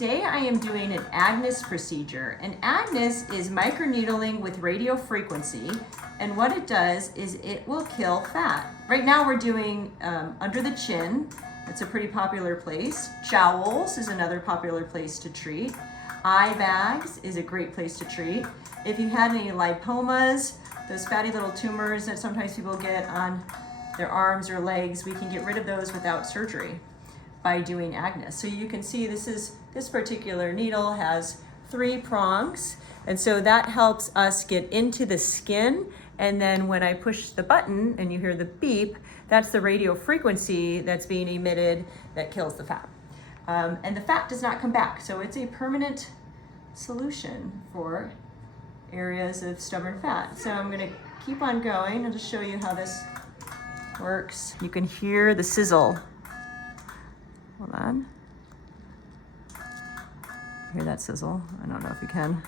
Today I am doing an Agnes procedure. And Agnes is microneedling with radio frequency, and what it does is it will kill fat. Right now we're doing under the chin. It's a pretty popular place. Jowls is another popular place to treat. Eye bags is a great place to treat. If you had any lipomas, those fatty little tumors that sometimes people get on their arms or legs, we can get rid of those without surgery by doing Agnes. So you can see this particular needle has 3 prongs, and so that helps us get into the skin. And then when I push the button and you hear the beep, that's the radio frequency that's being emitted that kills the fat. And the fat does not come back, so it's a permanent solution for areas of stubborn fat. So I'm gonna keep on going and just show you how this works. You can hear the sizzle. Hold on. Hear that sizzle? I don't know if you can.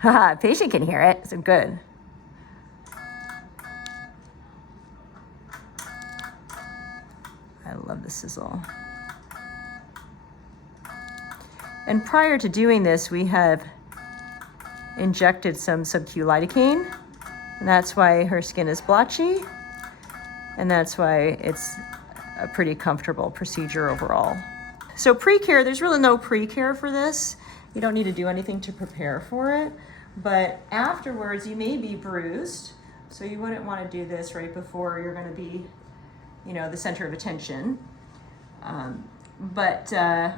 Haha, patient can hear it, so good. I love the sizzle. And prior to doing this, we have injected some sub-Q lidocaine, and that's why her skin is blotchy, and that's why it's a pretty comfortable procedure overall. So pre-care, there's really no pre-care for this. You don't need to do anything to prepare for it, but afterwards you may be bruised, so you wouldn't want to do this right before you're going to be, you know, the center of attention, or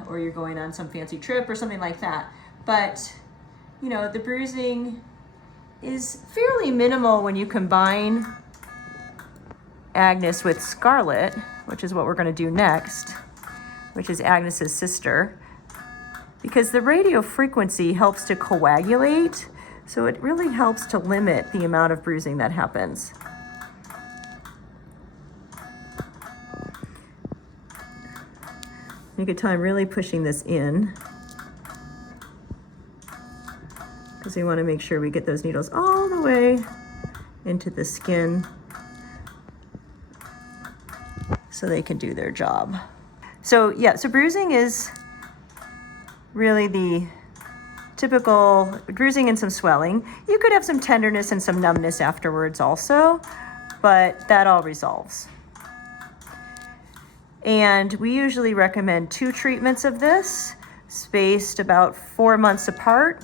you're going on some fancy trip or something like that. But you know, the bruising is fairly minimal when you combine Agnes with Scarlet, which is what we're going to do next, which is Agnes's sister, because the radio frequency helps to coagulate, so it really helps to limit the amount of bruising that happens. You can tell I'm really pushing this in because we want to make sure we get those needles all the way into the skin so they can do their job. So yeah, so bruising is really the typical bruising and some swelling. You could have some tenderness and some numbness afterwards also, but that all resolves. And we usually recommend 2 treatments of this, spaced about 4 months apart,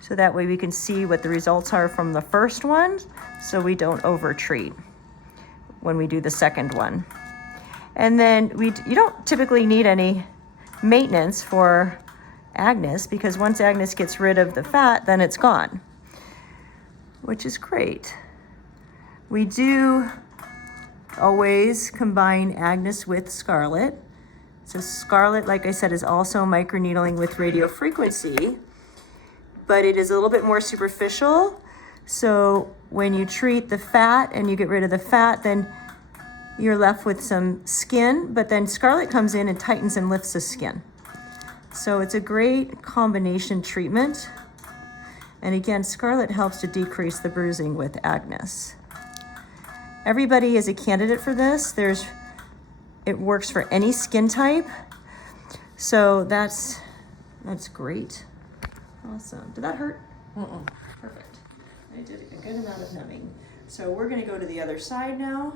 so that way we can see what the results are from the first one, so we don't over-treat when we do the second one. And then you don't typically need any maintenance for Agnes, because once Agnes gets rid of the fat, then it's gone, which is great. We do always combine Agnes with Scarlet. So Scarlet, like I said, is also microneedling with radio frequency, but it is a little bit more superficial. So when you treat the fat and you get rid of the fat, then you're left with some skin, but then Scarlet comes in and tightens and lifts the skin. So it's a great combination treatment. And again, Scarlet helps to decrease the bruising with Agnes. Everybody is a candidate for this. It works for any skin type. So that's great. Awesome. Did that hurt? Perfect. I did a good amount of numbing. So we're going to go to the other side now.